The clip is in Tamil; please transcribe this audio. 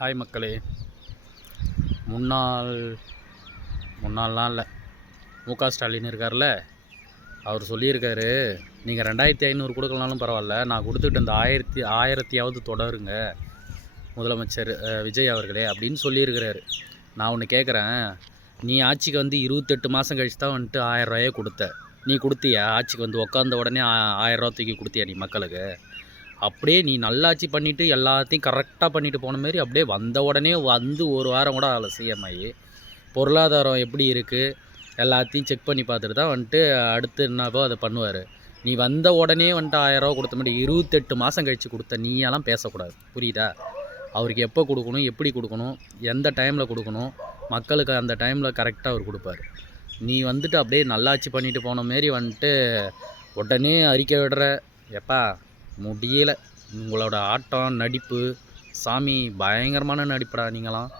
ஹாய் மக்களே. முன்னாள் முன்னாள்லாம் இல்லை, ஸ்டாலின் இருக்கார்ல, அவர் சொல்லியிருக்காரு, நீங்கள் 2500 கொடுக்கலனாலும் பரவாயில்ல, நான் கொடுத்துட்டு இந்த 1000 தொடருங்க முதலமைச்சர் விஜய் அவர்களே அப்படின்னு சொல்லியிருக்கிறாரு. நான் ஒன்று கேட்குறேன், நீ ஆட்சிக்கு வந்து 28 மாதம் கழிச்சு தான் வந்துட்டு 1000 ரூபாயே கொடுத்த. நீ கொடுத்தியா? ஆட்சிக்கு வந்து உட்காந்த உடனே 1000 ரூபா தூக்கி கொடுத்தியா நீ மக்களுக்கு? அப்படியே நீ நல்லாட்சி பண்ணிவிட்டு எல்லாத்தையும் கரெக்டாக பண்ணிவிட்டு போன மாரி அப்படியே வந்த உடனே வந்து ஒரு வாரம் கூட ஆகலை சிஎம் ஆகி. பொருளாதாரம் எப்படி இருக்குது எல்லாத்தையும் செக் பண்ணி பார்த்துட்டு தான் வந்துட்டு அடுத்து என்னவோ அதை பண்ணுவார். நீ வந்த உடனே வந்துட்டு 1000 ரூபா கொடுத்த மாதிரி 28 மாதம் கழித்து கொடுத்த நீயெல்லாம் பேசக்கூடாது, புரியுதா? அவருக்கு எப்போ கொடுக்கணும், எப்படி கொடுக்கணும், எந்த டைமில் கொடுக்கணும், மக்களுக்கு அந்த டைமில் கரெக்டாக அவர் கொடுப்பார். நீ வந்துட்டு அப்படியே நல்லாட்சி பண்ணிட்டு போன மாரி வந்துட்டு உடனே அறிக்கை விடுற. எப்பா முடியலை உங்களோட ஆட்டம் நடிப்பு, சாமி பயங்கரமான நடிப்படா நீங்களாம்.